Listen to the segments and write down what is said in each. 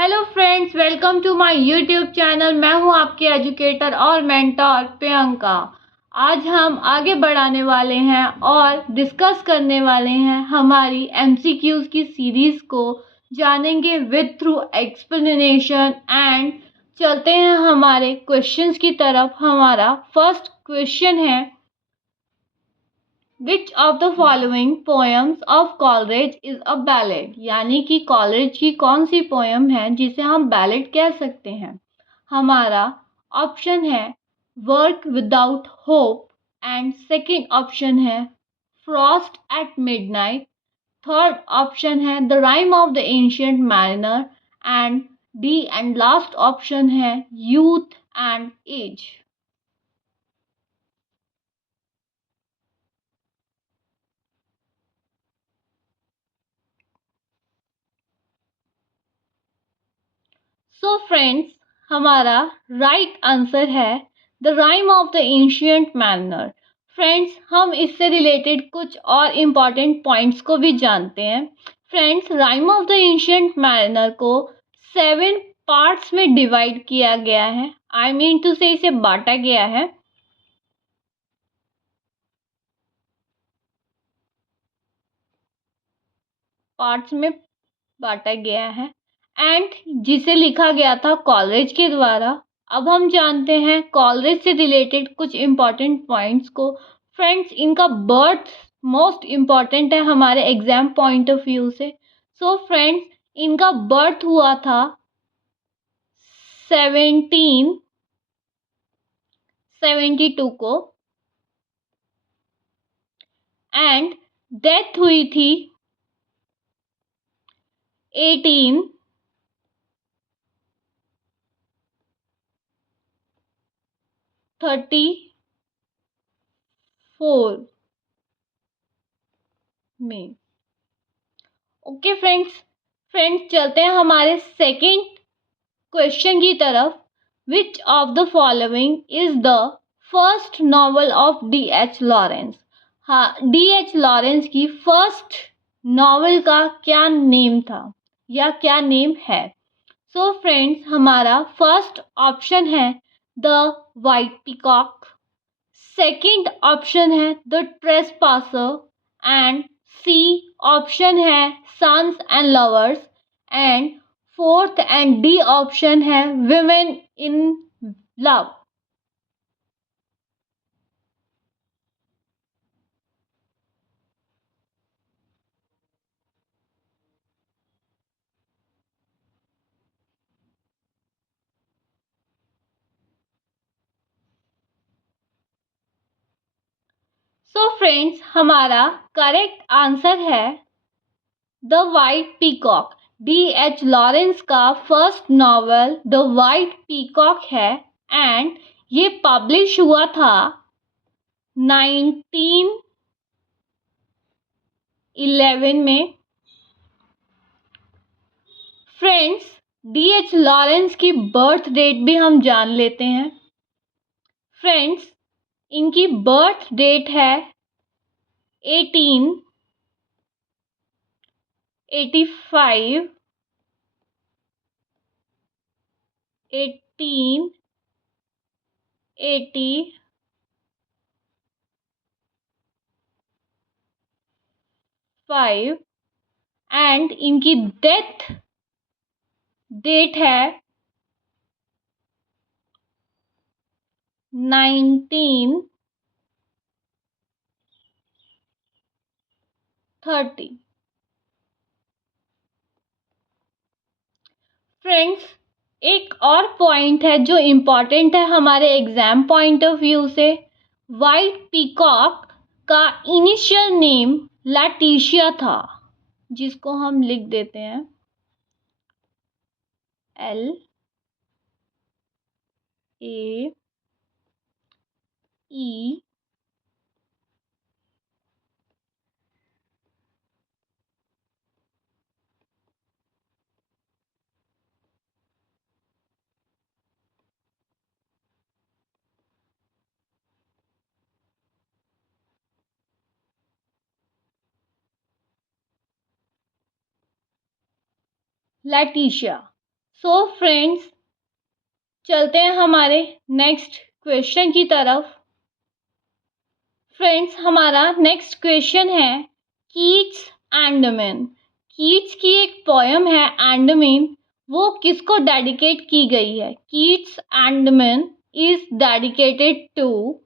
Hello friends, welcome to my YouTube channel. मैं हूं आपकी एजुकेटर और मेंटर प्रियंका। आज हम आगे बढ़ाने वाले हैं और डिस्कस करने वाले हैं हमारी एमसीक्यूज की सीरीज को, जानेंगे विद थ्रू एक्सप्लेनेशन एंड चलते हैं हमारे क्वेश्चंस की तरफ। हमारा फर्स्ट क्वेश्चन है, विच of the following poems of Coleridge is a ballad. यानी कि कॉलरेज की कौन सी पोएम है जिसे हम बैलेड कह सकते हैं। हमारा ऑप्शन है work without hope, and second option है frost at midnight. Third option है the rime of the ancient mariner, and D and last option है youth and age. So friends, हमारा राइट आंसर है the rime of the ancient manner. Friends, हम इससे related कुछ और important points को भी जानते हैं। Friends, rhyme of the ancient manner को 7 पार्ट्स में डिवाइड किया गया है। आई मीन टू से इसे बांटा गया है। पार्ट्स में बांटा गया है एंड जिसे लिखा गया था कॉलरेज के द्वारा। अब हम जानते हैं कॉलरेज से रिलेटेड कुछ इम्पॉर्टेंट पॉइंट्स को। फ्रेंड्स, इनका बर्थ मोस्ट इम्पॉर्टेंट है हमारे एग्जाम पॉइंट ऑफ व्यू से। सो फ्रेंड्स, इनका बर्थ हुआ था 1772 को एंड डेथ हुई थी 1834 में। ओके फ्रेंड्स, चलते हैं हमारे सेकंड क्वेश्चन की तरफ। Which of the following is the first novel of D H Lawrence. हाँ, डी एच लॉरेंस की फर्स्ट नॉवल का क्या नेम था या क्या नेम है। सो फ्रेंड्स, हमारा फर्स्ट ऑप्शन है the white peacock, second option है the trespasser, and C option है sons and lovers, and fourth and D option है women in love. So friends, हमारा करेक्ट आंसर है the white peacock. D H Lawrence का first novel the white peacock है and ये publish हुआ था 1911 में। फ्रेंड्स, डी एच लॉरेंस की बर्थ डेट भी हम जान लेते हैं। फ्रेंड्स, इनकी बर्थ डेट है 1885, 1885 एंड इनकी डेथ डेट है 1930। फ्रेंड्स, एक और पॉइंट है जो इम्पॉर्टेंट है हमारे एग्जाम पॉइंट ऑफ व्यू से। वाइट पीकॉक का इनिशियल नेम लैटिशिया था, जिसको हम लिख देते हैं LAE लैटिशिया। सो फ्रेंड्स, चलते हैं हमारे नेक्स्ट क्वेश्चन की तरफ। फ्रेंड्स, हमारा नेक्स्ट क्वेश्चन है कीट्स एंडमेन। कीट्स की एक पोयम है एंडमेन, वो किसको डेडिकेट की गई है? कीट्स एंडमेन इज डेडिकेटेड टू,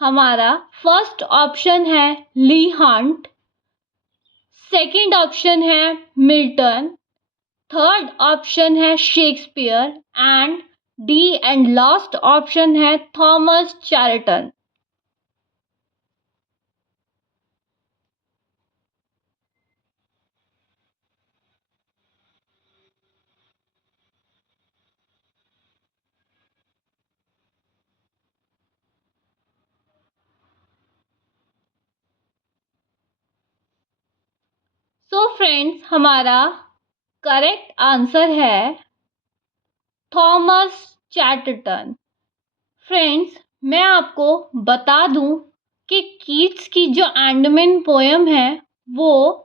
हमारा फर्स्ट ऑप्शन है ली हंट, सेकंड ऑप्शन है मिल्टन, थर्ड ऑप्शन है Shakespeare and D and last option है थॉमस चैरिटन। सो फ्रेंड्स, हमारा करेक्ट आंसर है थॉमस चैटर्टन। फ्रेंड्स, मैं आपको बता दूं कि कीट्स की जो एंडमेन पोयम है वो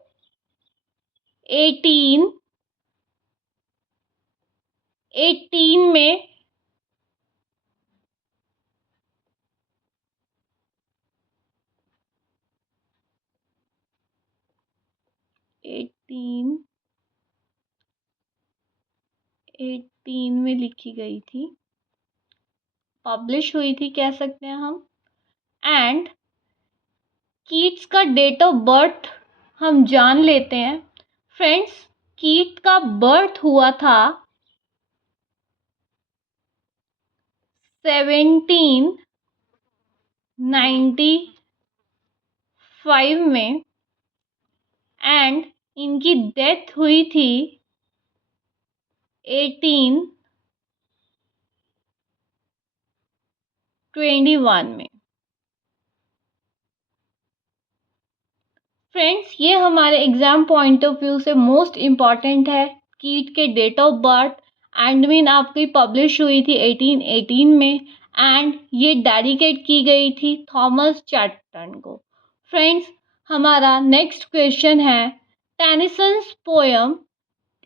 1818 में एटीन 18 में लिखी गई थी, पब्लिश हुई थी कह सकते हैं हम। एंड कीट्स का डेट ऑफ बर्थ हम जान लेते हैं। फ्रेंड्स, कीट का बर्थ हुआ था 1795 में एंड इनकी डेथ हुई थी 1821 में। फ्रेंड्स, ये हमारे एग्जाम पॉइंट ऑफ व्यू से मोस्ट इम्पॉर्टेंट है। कीट के डेट ऑफ बर्थ एंडमेन आपकी पब्लिश हुई थी 1818 में एंड ये डेडिकेट की गई थी थॉमस चैटर्टन को। फ्रेंड्स, हमारा नेक्स्ट क्वेश्चन है Tennyson's poem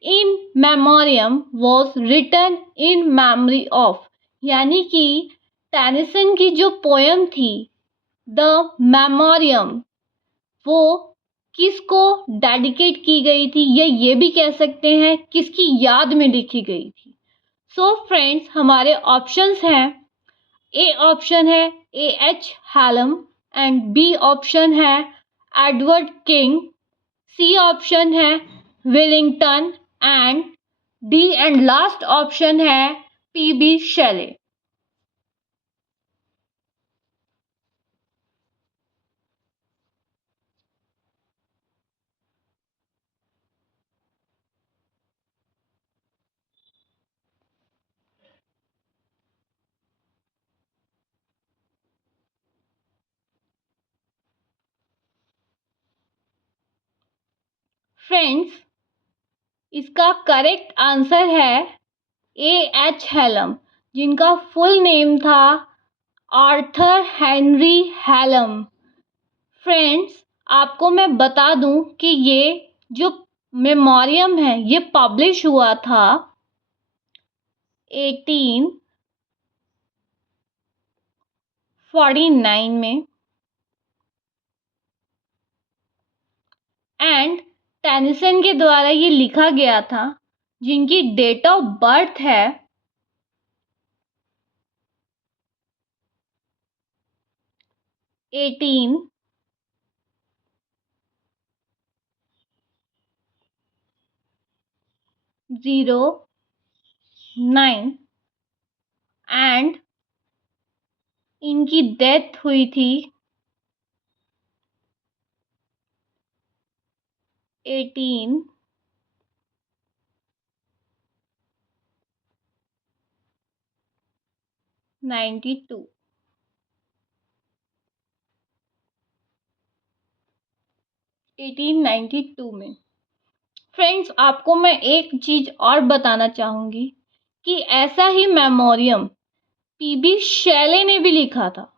In Memoriam was written in memory of, यानी कि टेनिसन की जो पोयम थी द मेमोरियम वो किसको डेडिकेट की गई थी, या ये भी कह सकते हैं किसकी याद में लिखी गई थी? सो फ्रेंड्स, हमारे ऑप्शंस हैं, ए ऑप्शन है A.H. Hallam and B option है एडवर्ड किंग, सी ऑप्शन है Wellington and D and last option है P.B. शेले। फ्रेंड्स, इसका करेक्ट आंसर है A.H. हैलम, जिनका फुल नेम था आर्थर हेनरी हैलम। फ्रेंड्स, आपको मैं बता दूं कि ये जो मेमोरियम है ये पब्लिश हुआ था 1849 में एंड टेनिसन के द्वारा ये लिखा गया था, जिनकी डेट ऑफ बर्थ है 1809 एंड इनकी डेथ हुई थी 1892 में। फ्रेंड्स, आपको मैं एक चीज और बताना चाहूंगी कि ऐसा ही मेमोरियम P.B. शेले ने भी लिखा था।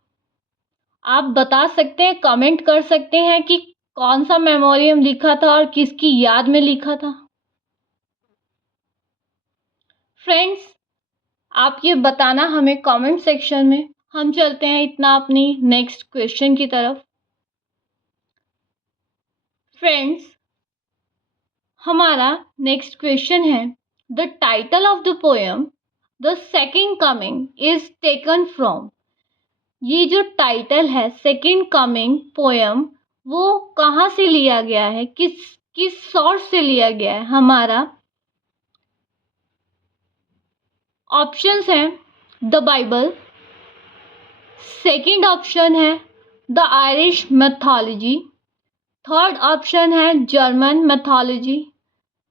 आप बता सकते हैं, कमेंट कर सकते हैं कि कौन सा मेमोरियम लिखा था और किसकी याद में लिखा था। फ्रेंड्स, आप ये बताना हमें कमेंट सेक्शन में। हम चलते हैं इतना अपनी नेक्स्ट क्वेश्चन की तरफ। फ्रेंड्स, हमारा नेक्स्ट क्वेश्चन है, the title of the poem the second coming is taken from. ये जो टाइटल है सेकंड कमिंग पोएम, वो कहाँ से लिया गया है, किस किस सोर्स से लिया गया है? हमारा ऑप्शंस हैं द बाइबल, सेकंड ऑप्शन है the Irish mythology, third option है जर्मन मैथोलॉजी,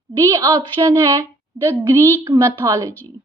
डी ऑप्शन है द ग्रीक मैथोलॉजी।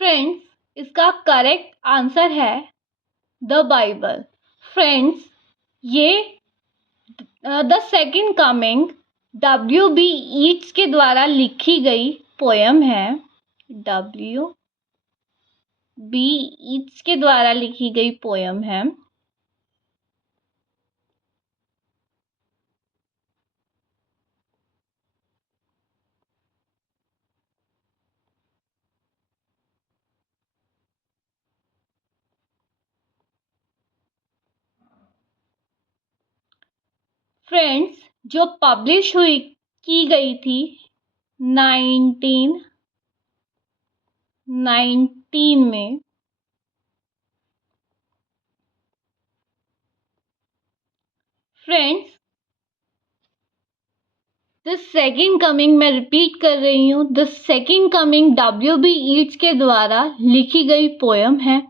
फ्रेंड्स, इसका करेक्ट आंसर है द बाइबल। फ्रेंड्स, ये the second coming W.B. Yeats के द्वारा लिखी गई पोयम है। W.B. ईट्स के द्वारा लिखी गई पोयम है। फ्रेंड्स, जो पब्लिश हुई की गई थी 1919 में। फ्रेंड्स, द सेकंड कमिंग, मैं रिपीट कर रही हूँ, the second coming W.B. Yeats के द्वारा लिखी गई पोयम है।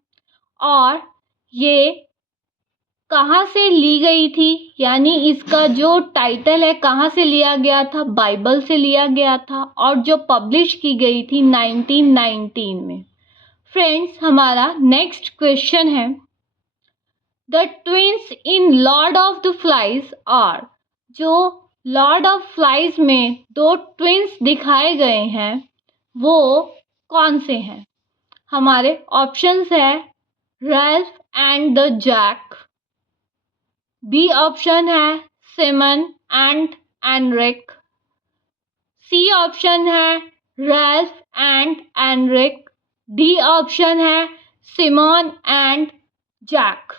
और ये कहाँ से ली गई थी, यानी इसका जो टाइटल है कहाँ से लिया गया था? बाइबल से लिया गया था, और जो पब्लिश की गई थी 1919 में। फ्रेंड्स, हमारा नेक्स्ट क्वेश्चन है, the twins in Lord of the Flies are. जो लॉर्ड ऑफ फ्लाइज में दो ट्विंस दिखाए गए हैं, वो कौन से हैं? हमारे ऑप्शंस है Ralph and the Jack, B option है सिमन एंड एनरिक, सी ऑप्शन है Ralph and Anrich, D option है सिमोन एंड जैक।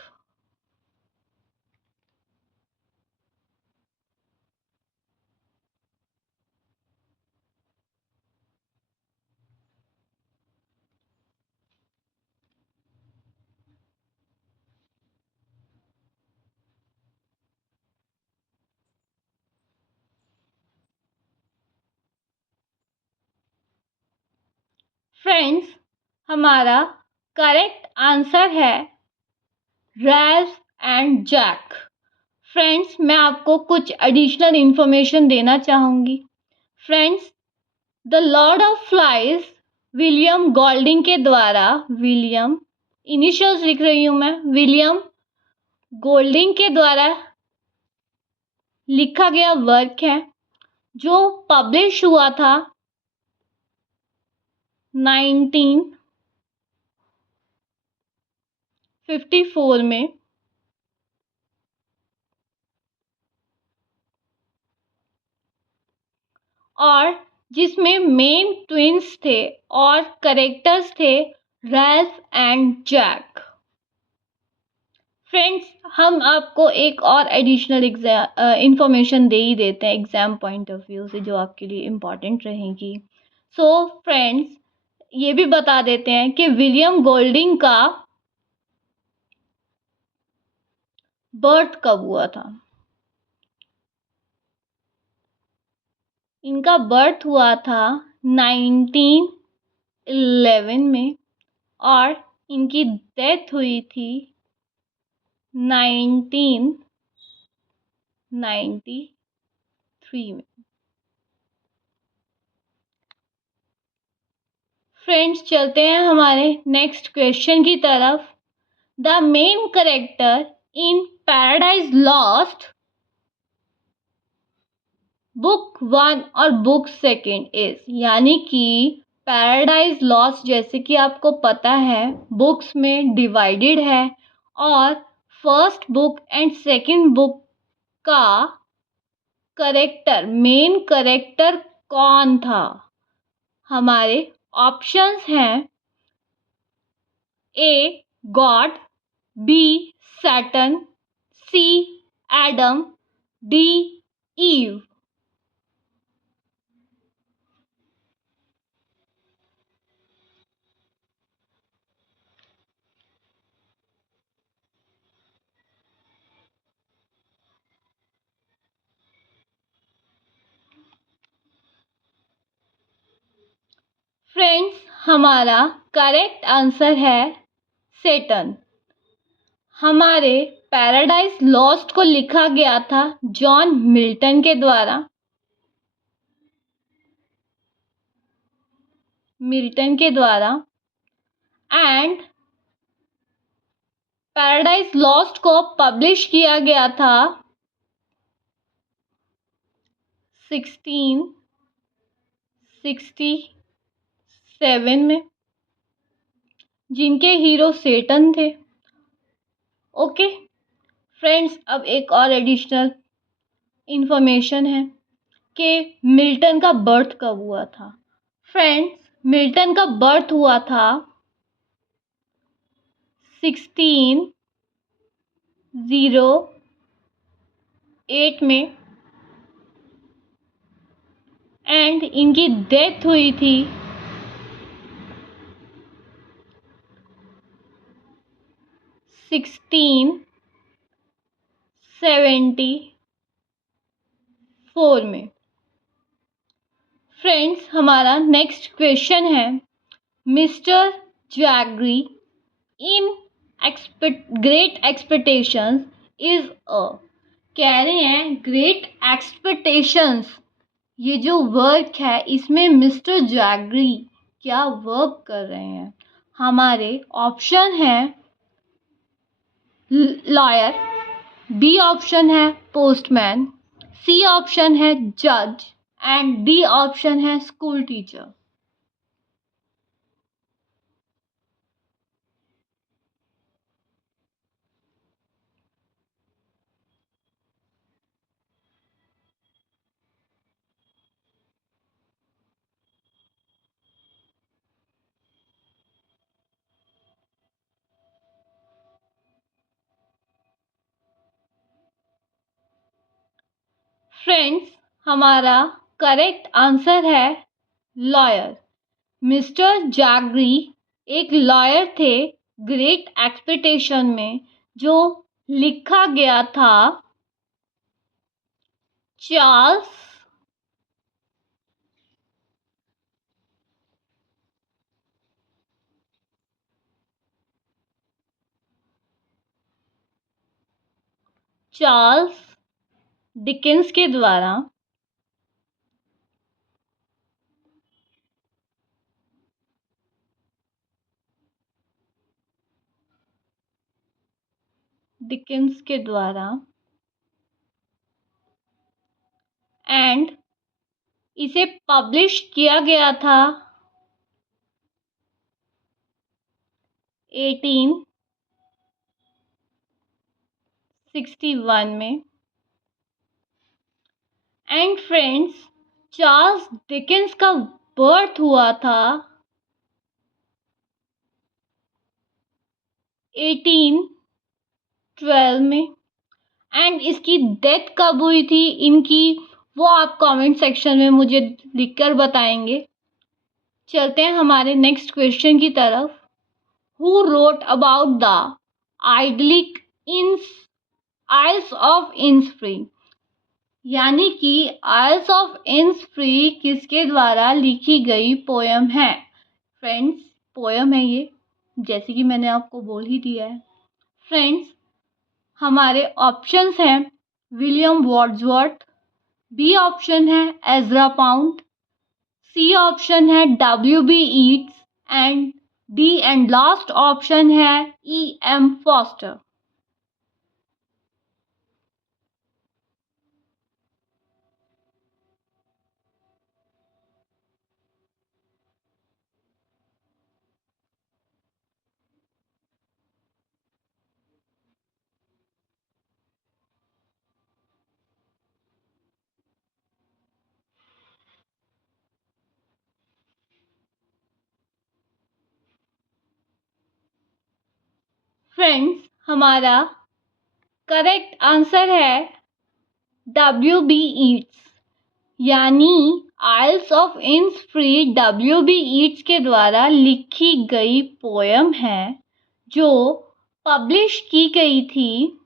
फ्रेंड्स, हमारा करेक्ट आंसर है रैल्फ एंड जैक। फ्रेंड्स, मैं आपको कुछ एडिशनल इंफॉर्मेशन देना चाहूँगी। Friends, the Lord of flies William Golding के द्वारा, विलियम इनिशियल्स लिख रही हूँ मैं, विलियम गोल्डिंग के द्वारा लिखा गया वर्क है, जो पब्लिश हुआ था 1954 में। और जिसमें मेन ट्विंस थे और करेक्टर्स थे रैल्फ एंड जैक। फ्रेंड्स, हम आपको एक और एडिशनल इंफॉर्मेशन दे ही देते हैं एग्जाम पॉइंट ऑफ व्यू से, जो आपके लिए इम्पॉर्टेंट रहेगी। सो फ्रेंड्स, ये भी बता देते हैं कि विलियम गोल्डिंग का बर्थ कब हुआ था। इनका बर्थ हुआ था 1911 में, और इनकी डेथ हुई थी 1993 में। फ्रेंड्स चलते हैं हमारे नेक्स्ट क्वेश्चन की तरफ। The main character in paradise lost book 1 और बुक 2 इज, यानी कि पैराडाइज लॉस्ट जैसे कि आपको पता है बुक्स में डिवाइडेड है, और first book and second book का करेक्टर, मेन करेक्टर कौन था? हमारे ऑप्शंस हैं a god, B Saturn, C Adam, D ewe. Friends हमारा करेक्ट आंसर है सैटर्न। हमारे पैराडाइज लॉस्ट को लिखा गया था जॉन मिल्टन के द्वारा। एंड पैराडाइज लॉस्ट को पब्लिश किया गया था 1667 में, जिनके हीरो सैटर्न थे। ओके फ्रेंड्स, अब एक और एडिशनल इंफॉर्मेशन है कि मिल्टन का बर्थ कब हुआ था। फ्रेंड्स मिल्टन का बर्थ हुआ था 1608 में, एंड इनकी डेथ हुई थी 1674 में। फ्रेंड्स हमारा नेक्स्ट क्वेश्चन है, mister jaggery in great expectations is a, कह रहे हैं ग्रेट एक्सपेक्टेशंस, ये जो वर्क है इसमें मिस्टर जैगरी क्या वर्क कर रहे हैं? हमारे ऑप्शन है लॉयर, बी ऑप्शन है पोस्टमैन, सी ऑप्शन है जज, एंड डी ऑप्शन है स्कूल टीचर। फ्रेंड्स हमारा करेक्ट आंसर है लॉयर। मिस्टर जैगरी एक लॉयर थे ग्रेट एक्सपेक्टेशन में, जो लिखा गया था चार्ल्स डिकेंस के द्वारा। एंड इसे पब्लिश किया गया था 1861 में। एंड फ्रेंड्स चार्ल्स डिकेंस का बर्थ हुआ था 1812 में, एंड इसकी डेथ कब हुई थी इनकी, वो आप कमेंट सेक्शन में मुझे लिखकर बताएंगे। चलते हैं हमारे नेक्स्ट क्वेश्चन की तरफ। Who wrote about the idyllic in isles of Innisfree, यानी कि आइल्स ऑफ इन्सफ्री किसके द्वारा लिखी गई पोयम है? फ्रेंड्स पोयम है ये, जैसे कि मैंने आपको बोल ही दिया है। फ्रेंड्स हमारे ऑप्शंस हैं विलियम वर्ड्सवर्थ, बी ऑप्शन है एजरा पाउंड, सी ऑप्शन है W.B. Yeats, and D and last option है E.M. फॉस्टर। फ्रेंड्स, हमारा करेक्ट आंसर है W.B. ईट्स, यानी आइल्स ऑफ इन्सफ्री W.B. ईट्स के द्वारा लिखी गई पोयम है जो पब्लिश की गई थी,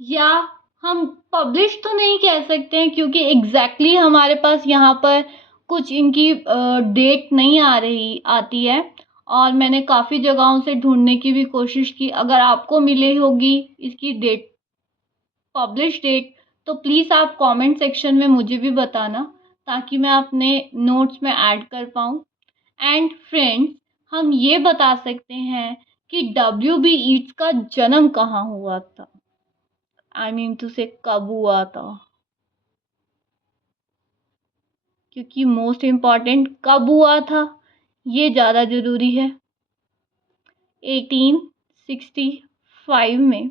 या हम पब्लिश तो नहीं कह सकते हैं क्योंकि एग्जैक्टली हमारे पास यहाँ पर कुछ इनकी डेट नहीं आती है, और मैंने काफ़ी जगहों से ढूंढने की भी कोशिश की। अगर आपको मिली होगी इसकी डेट, पब्लिश डेट, तो प्लीज़ आप कमेंट सेक्शन में मुझे भी बताना ताकि मैं अपने नोट्स में ऐड कर पाऊँ। एंड फ्रेंड्स, हम ये बता सकते हैं कि W.B. ईट्स का जन्म कहाँ हुआ था, आई मीन टू से कब हुआ था, क्योंकि मोस्ट इम्पॉर्टेंट कब हुआ था ये ज़्यादा ज़रूरी है। 1865 में।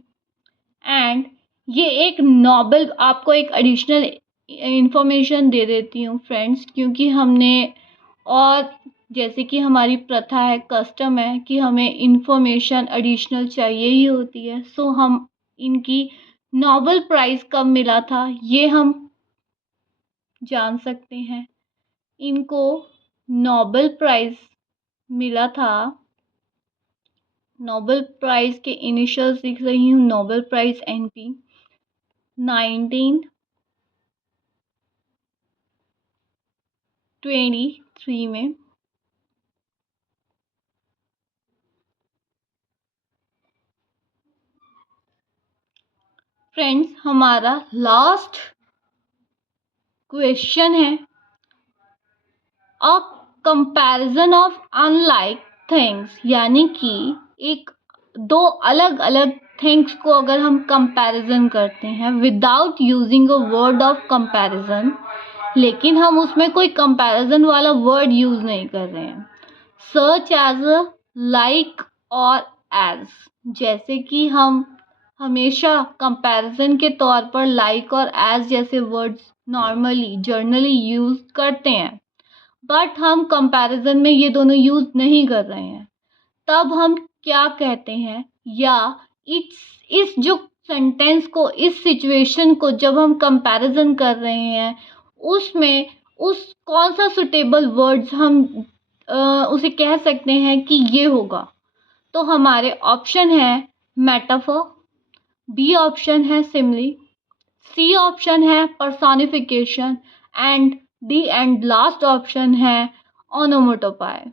एंड ये एक नोबेल, आपको एक एडिशनल इंफॉर्मेशन दे देती हूँ फ्रेंड्स, क्योंकि हमने, और जैसे कि हमारी प्रथा है, कस्टम है कि हमें इंफॉर्मेशन एडिशनल चाहिए ही होती है, सो हम इनकी नोबेल प्राइज़ कब मिला था ये हम जान सकते हैं। इनको नोबेल प्राइज़ मिला था, नोबेल प्राइज़ के इनिशियल्स लिख रही हूँ, नोबेल प्राइज़ NP, 1923 में। फ्रेंड्स, हमारा लास्ट क्वेश्चन है, a comparison of unlike things, यानी कि एक दो अलग अलग थिंग्स को अगर हम कंपैरिजन करते हैं without using a word of comparison, लेकिन हम उसमें कोई कंपैरिजन वाला वर्ड यूज नहीं कर रहे हैं, सर्च एज अ, लाइक और एज, जैसे कि हम हमेशा कंपैरिजन के तौर पर लाइक और एज जैसे वर्ड्स नॉर्मली जर्नली यूज करते हैं, बट हम कंपैरिजन में ये दोनों यूज नहीं कर रहे हैं, तब हम क्या कहते हैं, या इस जो सेंटेंस को, इस सिचुएशन को जब हम कंपैरिजन कर रहे हैं उसमें उस कौन सा सुटेबल वर्ड्स हम उसे कह सकते हैं कि ये होगा। तो हमारे ऑप्शन है मेटाफर, बी ऑप्शन है सिमिली, सी ऑप्शन है personification, and D and last option है ओनोमोटोपॉय।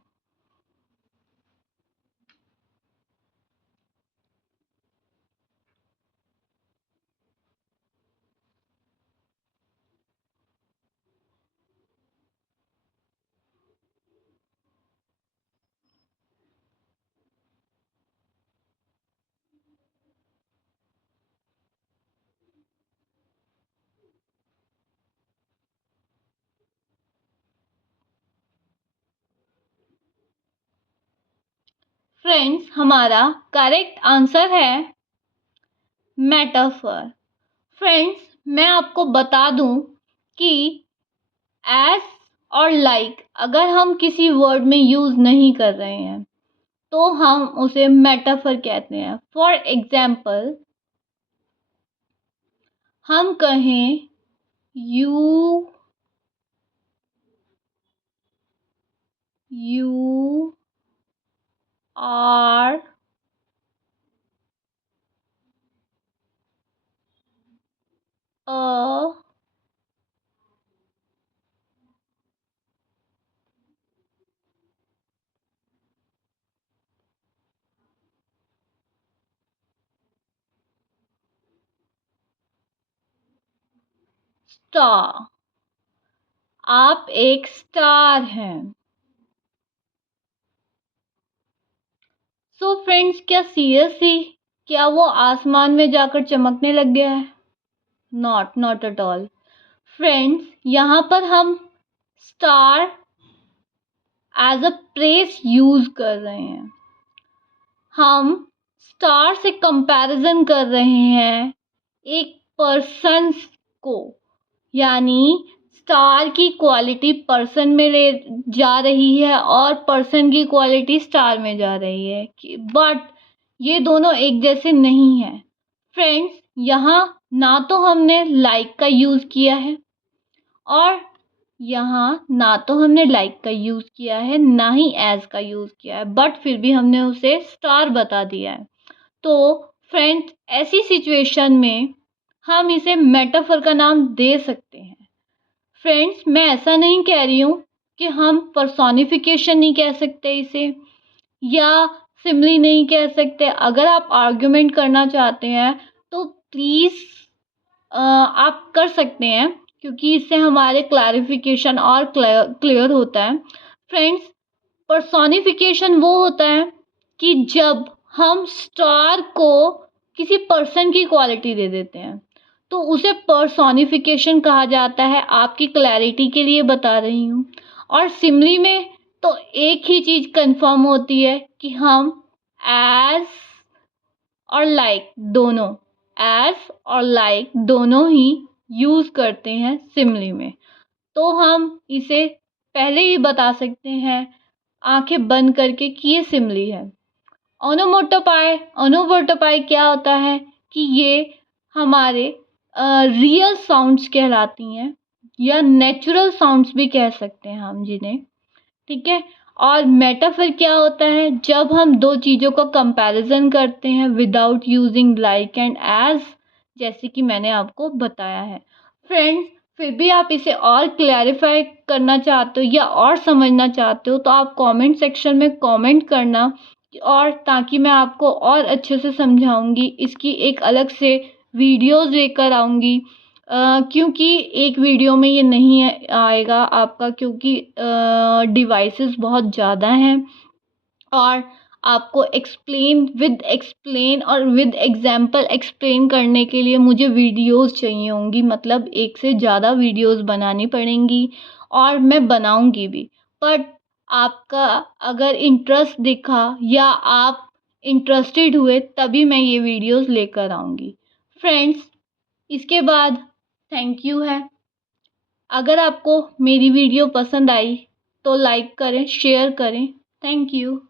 फ्रेंड्स, हमारा करेक्ट आंसर है मेटाफर। फ्रेंड्स, मैं आपको बता दूं कि एस और लाइक अगर हम किसी वर्ड में यूज नहीं कर रहे हैं तो हम उसे मेटाफर कहते हैं। फॉर एग्जाम्पल, हम कहें यू आर अ स्टार, आप एक स्टार हैं। तो फ्रेंड्स क्या सीरियसली क्या वो आसमान में जाकर चमकने लग गया है? Not at all. फ्रेंड्स यहाँ पर हम star as a press use कर रहे हैं। हम स्टार से कंपैरिजन कर रहे हैं एक पर्सन को, यानी स्टार की क्वालिटी पर्सन में ले जा रही है और पर्सन की क्वालिटी स्टार में जा रही है, बट ये दोनों एक जैसे नहीं है। फ्रेंड्स यहाँ ना तो हमने लाइक का यूज़ किया है और यहाँ ना तो हमने लाइक का यूज़ किया है ना ही एज का यूज़ किया है, बट फिर भी हमने उसे स्टार बता दिया है। तो फ्रेंड्स ऐसी सिचुएशन में हम इसे मेटाफर का नाम दे सकते हैं। फ्रेंड्स मैं ऐसा नहीं कह रही हूँ कि हम पर्सोनिफिकेशन नहीं कह सकते इसे या सिमली नहीं कह सकते। अगर आप आर्गुमेंट करना चाहते हैं तो प्लीज़ आप कर सकते हैं, क्योंकि इससे हमारे क्लैरिफिकेशन और क्लियर होता है। फ्रेंड्स पर्सोनिफिकेशन वो होता है कि जब हम स्टार को किसी पर्सन की क्वालिटी दे देते हैं तो उसे पर्सोनिफिकेशन कहा जाता है। आपकी क्लैरिटी के लिए बता रही हूँ। और सिमली में तो एक ही चीज़ कंफर्म होती है कि हम एज और लाइक दोनों, एज और लाइक दोनों ही यूज़ करते हैं सिमली में। तो हम इसे पहले ही बता सकते हैं आंखें बंद करके कि ये सिमली है। ओनोमोटोपॉय क्या होता है कि ये हमारे रियल साउंड्स कहलाती हैं या नेचुरल साउंड्स भी कह सकते हैं हम जिन्हें, ठीक है। और मेटाफर क्या होता है? जब हम दो चीज़ों का कंपैरिजन करते हैं without using like and as, जैसे कि मैंने आपको बताया है। फ्रेंड्स फिर भी आप इसे और क्लैरिफाई करना चाहते हो या और समझना चाहते हो तो आप कमेंट सेक्शन में कमेंट करना, और ताकि मैं आपको और अच्छे से समझाऊंगी। इसकी एक अलग से वीडियोस लेकर आऊँगी, क्योंकि एक वीडियो में ये नहीं आएगा आपका, क्योंकि डिवाइसेस बहुत ज़्यादा हैं और आपको एक्सप्लेन और विद एग्जांपल एक्सप्लेन करने के लिए मुझे वीडियोस चाहिए होंगी, मतलब एक से ज़्यादा वीडियोस बनानी पड़ेंगी और मैं बनाऊंगी भी। बट आपका अगर इंटरेस्ट दिखा या आप इंटरेस्टेड हुए तभी मैं ये वीडियोस लेकर आऊँगी। फ्रेंड्स इसके बाद थैंक यू है। अगर आपको मेरी वीडियो पसंद आई तो लाइक करें, शेयर करें। Thank you.